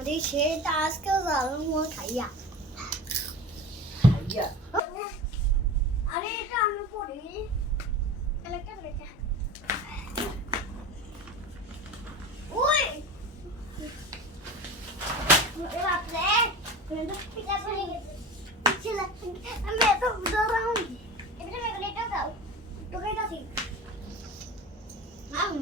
আরে সেটা আজকে জানো খাইয়া আরে এটা আমি পড়ি এলাকা রেখে ওই বাপরে কিন্তু পিটা পড়ে গেছে ছিল আমি এত দৌড়াও এটা আমি এটা দাও তোকে এটা ঠিক আমি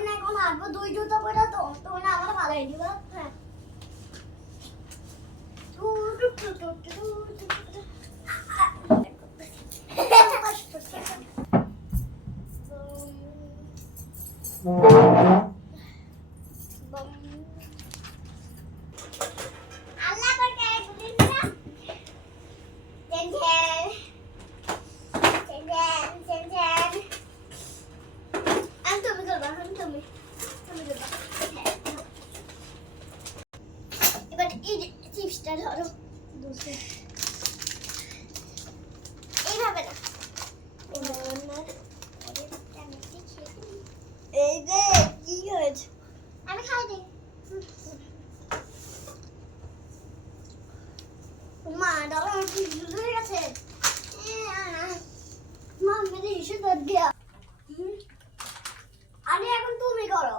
না এখন হাঁটবো দুই জুতো পরে তো তুমি না আমার ভালো হয়ে দিবা হ্যাঁ আল্লাহ করে বুঝিস না চেন আমি তুমি করবা তুমি করবা এবার এই চিপসটা ধরো দুসে এইভাবে না এই যে কি হয়েছে আমি খাই দিই মা দাও কি জুড়ে গেছে মা মেরে ইস্যু দর দিয়া আরে এখন তুমি করো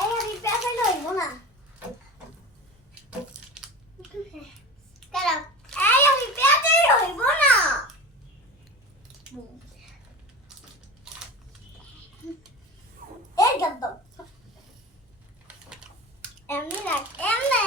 এই আমি পেছাই লইব না কারণ এই আমি পেছাই লইব না এই গদ্দ এমনি রাখ এমনি